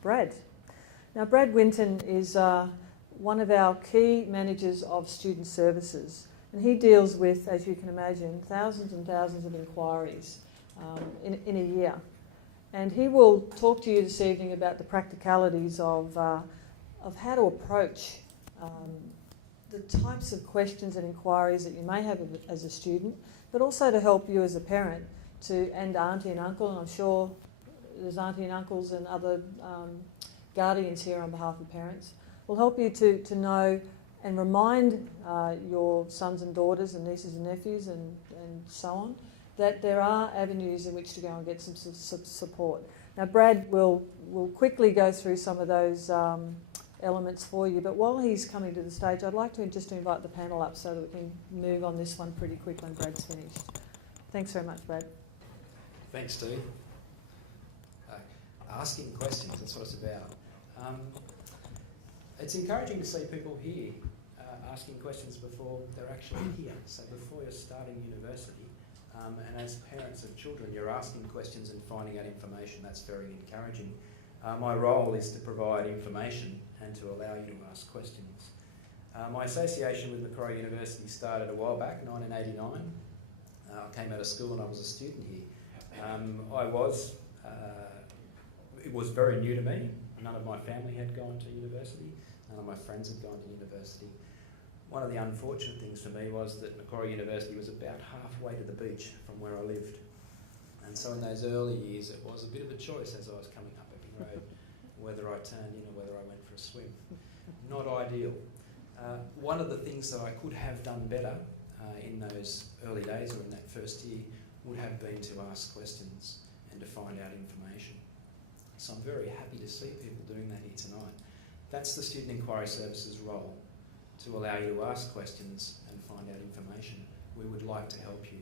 Brad. Now, Brad Windon is one of our key managers of student services, and he deals with, as you can imagine, thousands and thousands of inquiries in a year. And he will talk to you this evening about the practicalities of how to approach the types of questions and inquiries that you may have as a student, but also to help you as a parent and auntie and uncle, and I'm sure there's auntie and uncles and other guardians here on behalf of parents, will help you to know and remind your sons and daughters and nieces and nephews and so on that there are avenues in which to go and get some support. Now, Brad will quickly go through some of those elements for you, but while he's coming to the stage, I'd like to invite the panel up so that we can move on this one pretty quick when Brad's finished. Thanks very much, Brad. Thanks, Steve. Asking questions, that's what it's about. It's encouraging to see people here asking questions before they're actually here. So before you're starting university, and as parents of children, you're asking questions and finding out information. That's very encouraging. My role is to provide information and to allow you to ask questions. My association with Macquarie University started a while back, 1989. I came out of school and I was a student here. It was very new to me. None of my family had gone to university. None of my friends had gone to university. One of the unfortunate things for me was that Macquarie University was about halfway to the beach from where I lived. And so in those early years, it was a bit of a choice as I was coming up Epping Road, whether I turned in or whether I went for a swim. Not ideal. One of the things that I could have done better in those early days or in that first year would have been to ask questions and to find out information. So I'm very happy to see people doing that here tonight. That's the Student Inquiry Services role, to allow you to ask questions and find out information. We would like to help you.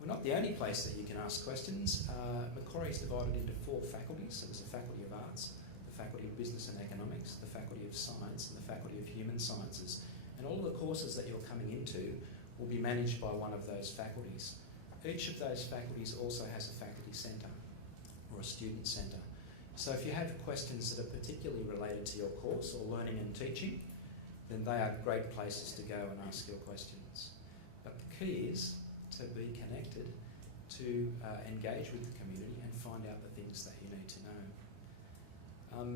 We're not the only place that you can ask questions. Macquarie is divided into 4 faculties. So there's the Faculty of Arts, the Faculty of Business and Economics, the Faculty of Science, and the Faculty of Human Sciences. And all of the courses that you're coming into will be managed by one of those faculties. Each of those faculties also has a faculty centre or a student centre. So if you have questions that are particularly related to your course or learning and teaching, then they are great places to go and ask your questions. But the key is to be connected, to engage with the community and find out the things that you need to know.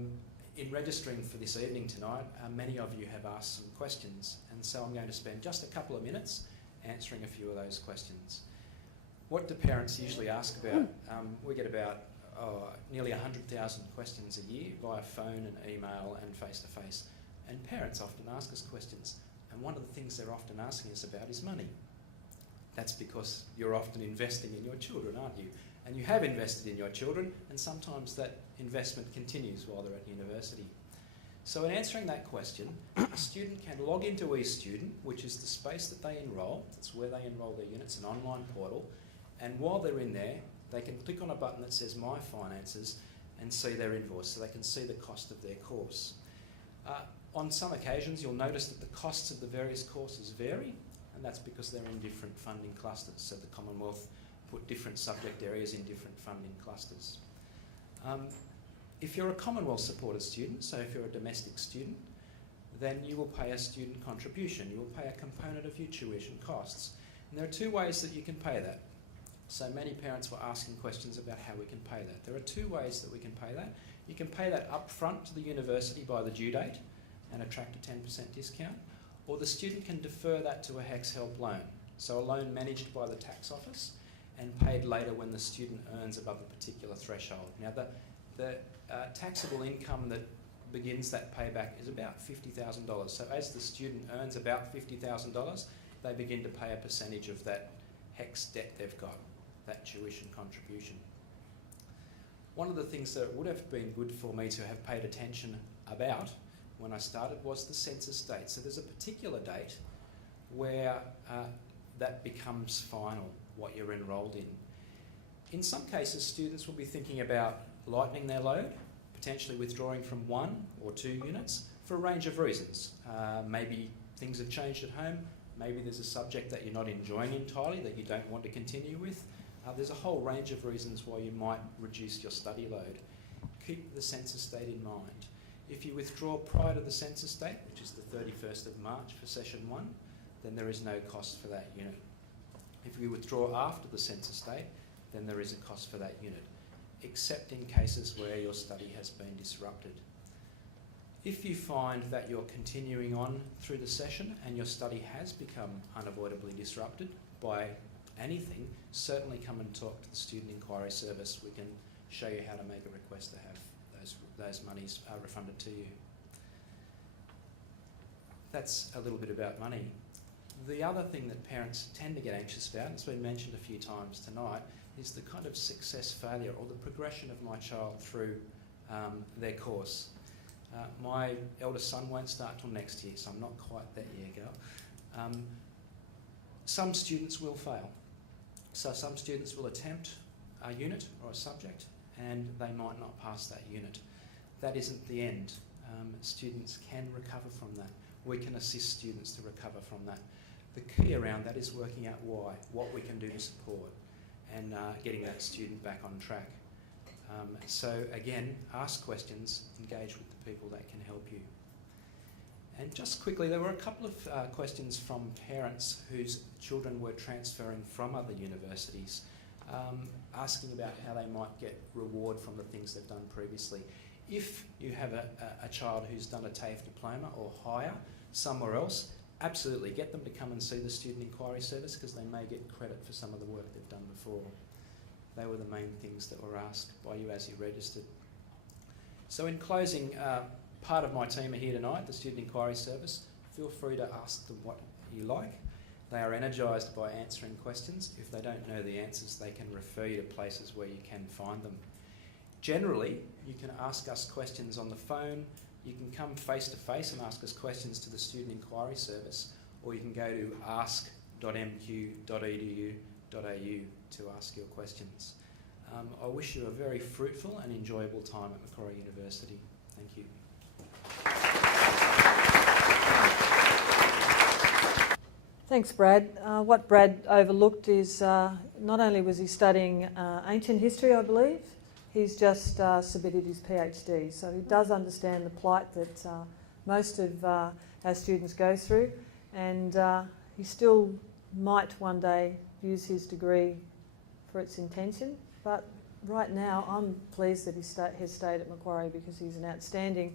In registering for this evening tonight, many of you have asked some questions, and so I'm going to spend just a couple of minutes answering a few of those questions. What do parents usually ask about? We get about nearly 100,000 questions a year via phone and email and face-to-face. And parents often ask us questions, and one of the things they're often asking us about is money. That's because you're often investing in your children, aren't you? And you have invested in your children, and sometimes that investment continues while they're at university. So in answering that question, a student can log into eStudent, which is the space that they enrol. It's where they enrol their units, an online portal. And while they're in there, they can click on a button that says My Finances and see their invoice, so they can see the cost of their course. On some occasions, you'll notice that the costs of the various courses vary, and that's because they're in different funding clusters. So the Commonwealth put different subject areas in different funding clusters. If you're a Commonwealth supported student, so if you're a domestic student, then you will pay a student contribution. You will pay a component of your tuition costs. And there are 2 ways that you can pay that. So many parents were asking questions about how we can pay that. There are 2 ways that we can pay that. You can pay that up front to the university by the due date and attract a 10% discount, or the student can defer that to a HECS help loan. So a loan managed by the tax office and paid later when the student earns above a particular threshold. Now the taxable income that begins that payback is about $50,000. So as the student earns about $50,000, they begin to pay a percentage of that HECS debt they've got, that tuition contribution. One of the things that would have been good for me to have paid attention about when I started was the census date. So there's a particular date where that becomes final, what you're enrolled in. In some cases, students will be thinking about lightening their load, potentially withdrawing from 1 or 2 units for a range of reasons. Maybe things have changed at home, maybe there's a subject that you're not enjoying entirely that you don't want to continue with. There's a whole range of reasons why you might reduce your study load. keep the census date in mind. If you withdraw prior to the census date, which is the 31st of March for session 1, then there is no cost for that unit. If you withdraw after the census date, then there is a cost for that unit, except in cases where your study has been disrupted. If you find that you're continuing on through the session and your study has become unavoidably disrupted by anything, certainly come and talk to the Student Inquiry Service. We can show you how to make a request to have those monies refunded to you. That's a little bit about money. The other thing that parents tend to get anxious about, and it's been mentioned a few times tonight, is the kind of success failure or the progression of my child through their course. My eldest son won't start till next year, so I'm not quite that year girl. Some students will fail. So some students will attempt a unit or a subject and they might not pass that unit. That isn't the end. Students can recover from that. We can assist students to recover from that. The key around that is working out why, what we can do to support and getting that student back on track. So again, ask questions, engage with the people that can help you. And just quickly, there were a couple of questions from parents whose children were transferring from other universities, asking about how they might get reward from the things they've done previously. If you have a child who's done a TAFE diploma or higher somewhere else, absolutely get them to come and see the Student Inquiry Service because they may get credit for some of the work they've done before. They were the main things that were asked by you as you registered. So in closing, part of my team are here tonight, the Student Inquiry Service. Feel free to ask them what you like. They are energised by answering questions. If they don't know the answers, they can refer you to places where you can find them. Generally, you can ask us questions on the phone. You can come face to face and ask us questions to the Student Inquiry Service, or you can go to ask.mq.edu.au to ask your questions. I wish you a very fruitful and enjoyable time at Macquarie University. Thank you. Thanks, Brad. What Brad overlooked is not only was he studying ancient history, I believe, he's just submitted his PhD. So he does understand the plight that most of our students go through, and he still might one day use his degree for its intention. But right now, I'm pleased that he has stayed at Macquarie because he's an outstanding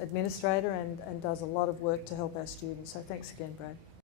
administrator and does a lot of work to help our students. So thanks again, Brad.